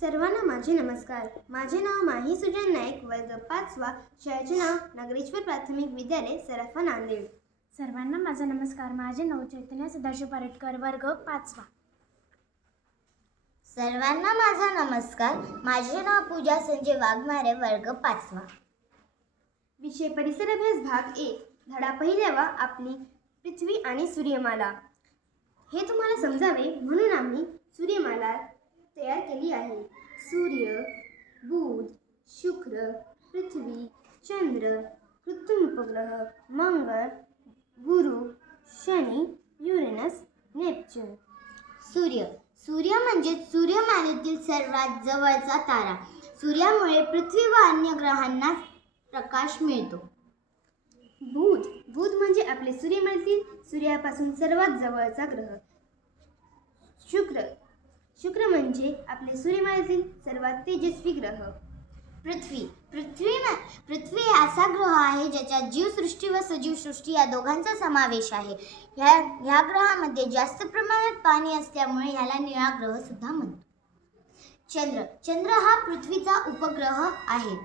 सर्वांना माझे नमस्कार. माझे नाव माही सुजन नाईक वर्ग पाचवा शाळेचे नाव नागरेश्वर प्राथमिक विद्यालय सराफा नांदेड. सर्वांना माझा नमस्कार. माझे नाव चैतन्य सदाशिव परेटकर वर्ग पाचवा. सर्वांना माझा नमस्कार. माझे नाव पूजा संजय वाघमारे वर्ग पाचवा. विषय परिसर अभ्यास भाग एक. धडा पहिल्यावा आपली पृथ्वी आणि सूर्यमाला. हे तुम्हाला समजावे म्हणून आम्ही सूर्यमाला तयार केली आहे. सूर्य बुध शुक्र पृथ्वी चंद्र कृत्रिम उपग्रह मंगळ गुरु शनी युरेनस नेपच्यून. सूर्य. सूर्य म्हणजे सूर्यमालेतील सर्वात जवळचा तारा. सूर्यामुळे पृथ्वी व अन्य ग्रहांना प्रकाश मिळतो. बुध. बुध म्हणजे आपले सूर्यमालेतील सूर्यापासून सर्वात जवळचा ग्रह. शुक्र. शुक्र म्हणजे आपले सूर्यमालेतील सर्वात तेजस्वी ग्रह. पृथ्वी. पृथ्वी पृथ्वी हा असा ग्रह आहे ज्याच्यात जीवसृष्टी व सजीवसृष्टी या दोघांचा समावेश आहे. ह्या ह्या ग्रहामध्ये जास्त प्रमाणात पाणी असल्यामुळे ह्याला निळा ग्रह सुद्धा म्हणतो. चंद्र. चंद्र हा पृथ्वीचा उपग्रह आहे.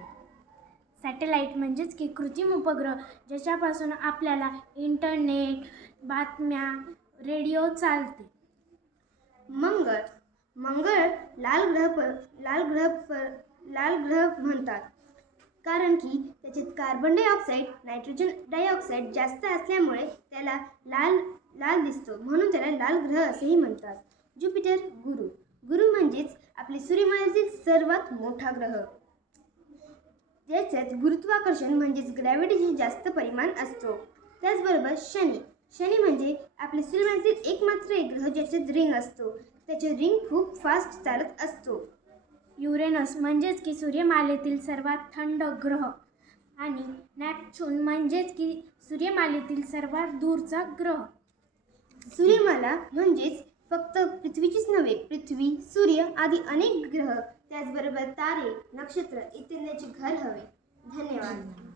सॅटेलाईट म्हणजेच की कृत्रिम उपग्रह ज्याच्यापासून आपल्याला इंटरनेट बातम्या रेडिओ चालते. मंगळ. मंगळ लाल ग्रह पर लाल ग्रह प लाल ग्रह म्हणतात. कारण की त्याच्यात कार्बन डायऑक्साईड नायट्रोजन डायऑक्साईड जास्त असल्यामुळे त्याला लाल लाल दिसतो. म्हणून त्याला लाल ग्रह असेही म्हणतात. ज्युपिटर गुरु. गुरु म्हणजेच आपले सूर्यमालेतील सर्वात मोठा ग्रह. ज्याच्यात गुरुत्वाकर्षण म्हणजेच ग्रॅव्हिटीचे जास्त परिमाण असतो. त्याचबरोबर शनी. शनी म्हणजे आपल्या सूर्यमालेतील एकमात्र एक ग्रह ज्याच्यात रिंग असतो. त्याचे रिंग खूप फास्ट चालत असतो. युरेनस म्हणजेच की सूर्यमालेतील सर्वात थंड ग्रह आणि नॅपच्यून म्हणजेच की सूर्यमालेतील सर्वात दूरचा ग्रह. सूर्यमाला म्हणजेच फक्त पृथ्वीचीच नव्हे पृथ्वी सूर्य आदी अनेक ग्रह त्याचबरोबर तारे नक्षत्र इत्यादींचे घर हवे. धन्यवाद.